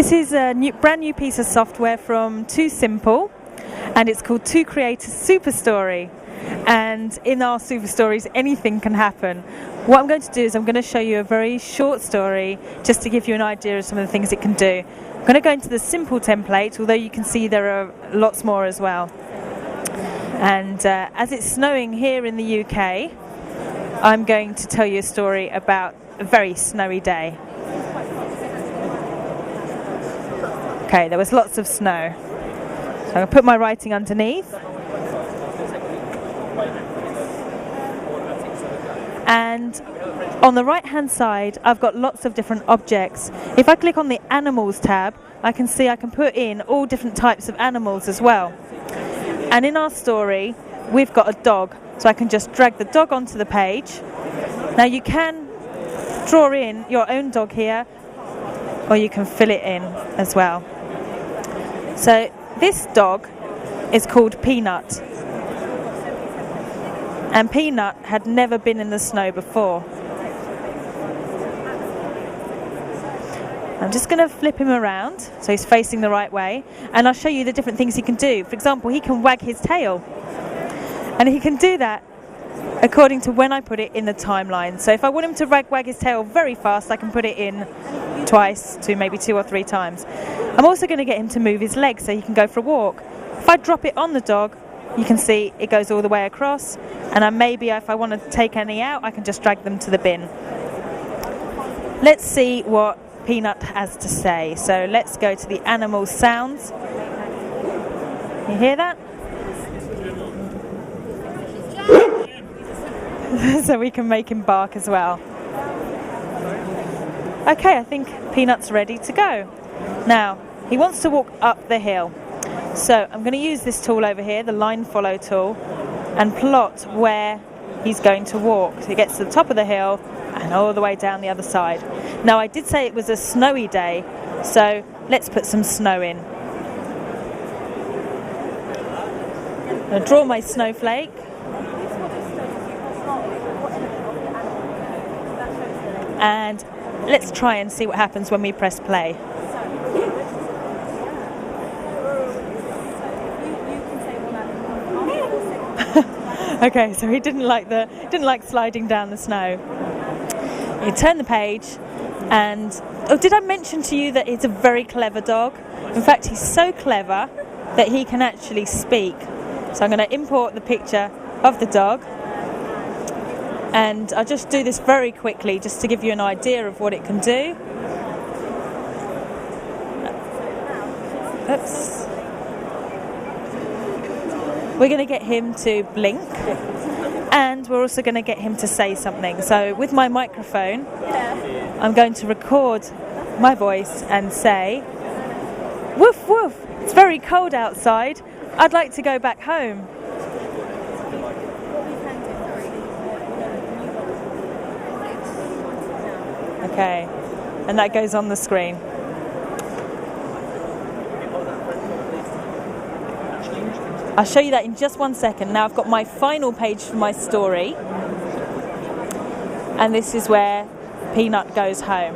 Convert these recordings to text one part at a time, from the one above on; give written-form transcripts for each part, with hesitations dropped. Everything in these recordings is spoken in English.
This is a brand new piece of software from Too Simple, and it's called To Create a Superstory. And in our super stories, anything can happen. What I'm going to do is I'm going to show you a very short story just to give you an idea of some of the things it can do. I'm going to go into the simple template, although you can see there are lots more as well. And as it's snowing here in the UK, I'm going to tell you a story about a very snowy day. Okay, there was lots of snow. So I'm going to put my writing underneath. And on the right hand side I've got lots of different objects. If I click on the animals tab, I can see I can put in all different types of animals as well. And in our story we've got a dog, so I can just drag the dog onto the page. Now you can draw in your own dog here, or you can fill it in as well. So this dog is called Peanut. And Peanut had never been in the snow before. I'm just going to flip him around so he's facing the right way, and I'll show you the different things he can do. For example, he can wag his tail, and he can do that according to when I put it in the timeline. So if I want him to wag his tail very fast, I can put it in twice to maybe 2 or 3 times. I'm also going to get him to move his legs so he can go for a walk. If I drop it on the dog, you can see it goes all the way across, and maybe if I want to take any out, I can just drag them to the bin. Let's see what Peanut has to say. So let's go to the animal sounds. You hear that? So we can make him bark as well. Okay, I think Peanut's ready to go. Now, he wants to walk up the hill. So I'm going to use this tool over here, the line follow tool, and plot where he's going to walk. So he gets to the top of the hill and all the way down the other side. Now I did say it was a snowy day, so let's put some snow in. I'm going to draw my snowflake. And let's try and see what happens when we press play. Okay, so he didn't like sliding down the snow. You turn the page, and did I mention to you that it's a very clever dog? In fact, he's so clever that he can actually speak. So I'm going to import the picture of the dog, and I'll just do this very quickly just to give you an idea of what it can do. Oops. We're going to get him to blink, and we're also going to get him to say something. So with my microphone, I'm going to record my voice and say, "Woof woof, it's very cold outside. I'd like to go back home." Okay, and that goes on the screen. I'll show you that in just 1 second. Now I've got my final page for my story, and this is where Peanut goes home.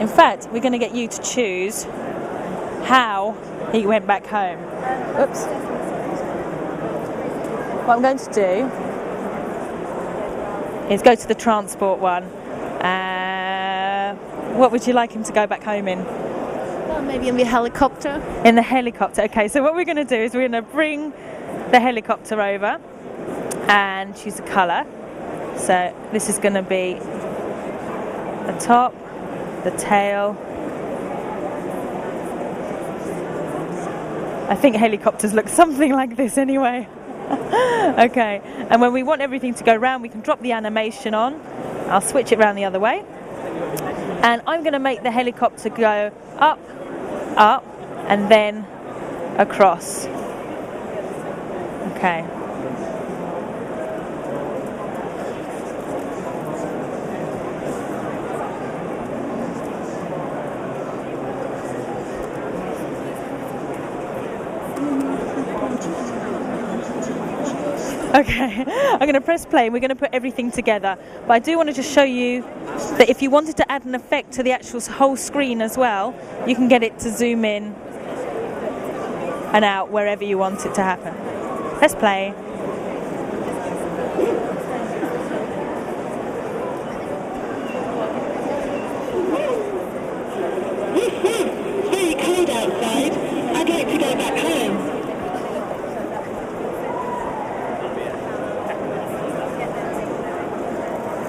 In fact, we're going to get you to choose how he went back home. Oops. What I'm going to do is go to the transport one. What would you like him to go back home in? Well, maybe in the helicopter. In the helicopter. Okay, so what we're going to do is we're going to bring the helicopter over and choose a colour. So this is going to be the top, the tail. I think helicopters look something like this anyway. Okay, and when we want everything to go round, we can drop the animation on. I'll switch it round the other way. And I'm going to make the helicopter go up, up, and then across. Okay. Okay, I'm going to press play and we're going to put everything together. But I do want to just show you that if you wanted to add an effect to the actual whole screen as well, you can get it to zoom in and out wherever you want it to happen. Press play. It's very cold outside. I'd like to go back home.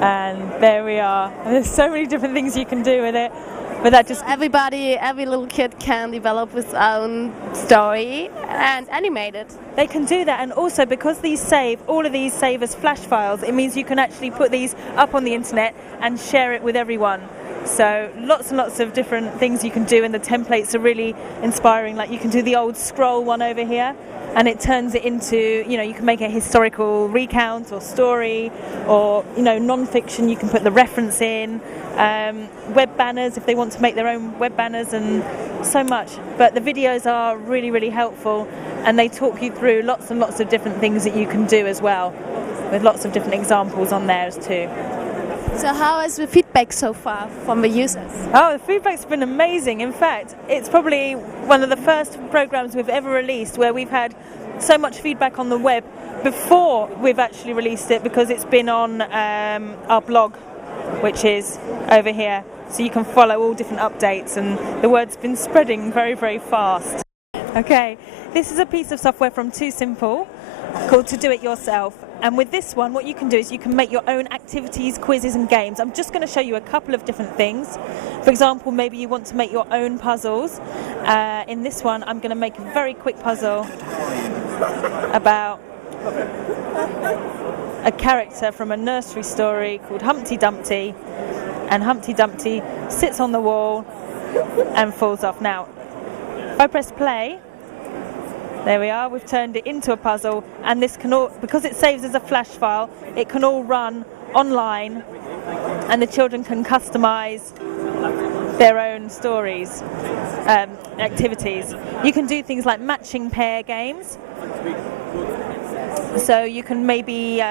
And there we are. There's so many different things you can do with it. But that just Every little kid can develop his own story and animate it. they can do that, and also because all of these save as flash files, it means you can actually put these up on the internet and share it with everyone. So lots and lots of different things you can do, and the templates are really inspiring. Like you can do the old scroll one over here, and it turns it into, you can make a historical recount or story, or non-fiction. You can put the reference in, web banners if they want to make their own web banners, and so much. But the videos are really, really helpful, and they talk you through lots and lots of different things that you can do as well, with lots of different examples on there too. So how is the feedback so far from the users? Oh, the feedback's been amazing. In fact, it's probably one of the first programs we've ever released where we've had so much feedback on the web before we've actually released it, because it's been on our blog, which is over here. So you can follow all different updates, and the word's been spreading very, very fast. Okay, this is a piece of software from Too Simple called To Do It Yourself. And with this one, what you can do is you can make your own activities, quizzes and games. I'm just going to show you a couple of different things. For example, maybe you want to make your own puzzles. In this one, I'm going to make a very quick puzzle about a character from a nursery story called Humpty Dumpty. And Humpty Dumpty sits on the wall and falls off. Now, if I press play, there we are, we've turned it into a puzzle, and this can all, because it saves as a flash file, it can all run online, and the children can customize their own stories, activities. You can do things like matching pair games, so you can maybe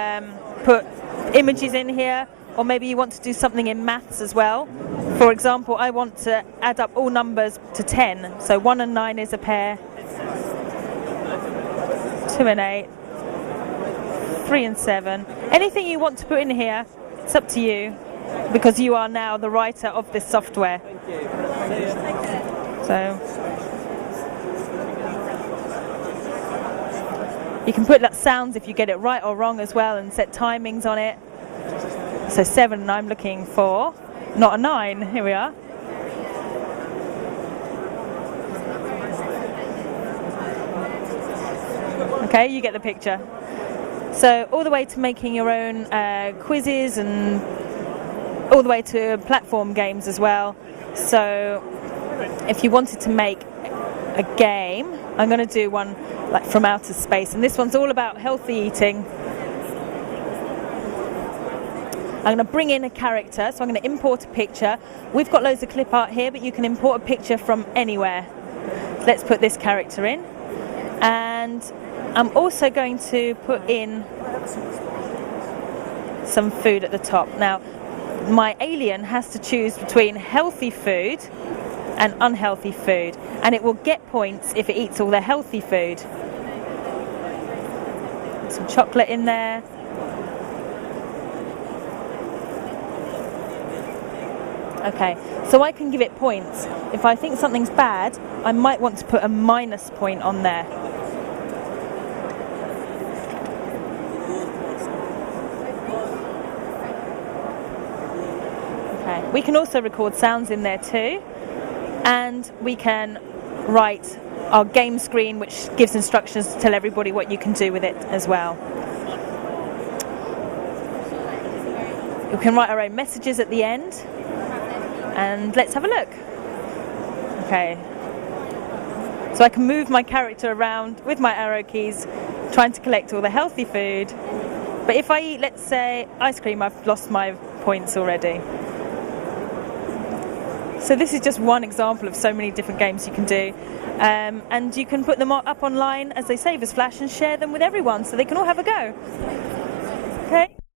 put images in here, or maybe you want to do something in maths as well. For example, I want to add up all numbers to 10, so 1 and 9 is a pair, 2 and 8, 3 and 7. Anything you want to put in here, it's up to you, because you are now the writer of this software. So you can put that sounds if you get it right or wrong as well, and set timings on it. So 7, I'm looking for, not a 9. Here we are. Okay, you get the picture. So all the way to making your own quizzes, and all the way to platform games as well. So if you wanted to make a game, I'm going to do one like from outer space, and this one's all about healthy eating. I'm going to bring in a character, so I'm going to import a picture. We've got loads of clip art here, but you can import a picture from anywhere. So let's put this character in. And I'm also going to put in some food at the top. Now, my alien has to choose between healthy food and unhealthy food, and it will get points if it eats all the healthy food. Some chocolate in there. Okay, so I can give it points. If I think something's bad, I might want to put a minus point on there. Okay, we can also record sounds in there too, and we can write our game screen, which gives instructions to tell everybody what you can do with it as well. We can write our own messages at the end. And let's have a look. Okay. So I can move my character around with my arrow keys, trying to collect all the healthy food. But if I eat, let's say, ice cream, I've lost my points already. So this is just one example of so many different games you can do. And you can put them up online, as they say, as Flash, and share them with everyone so they can all have a go.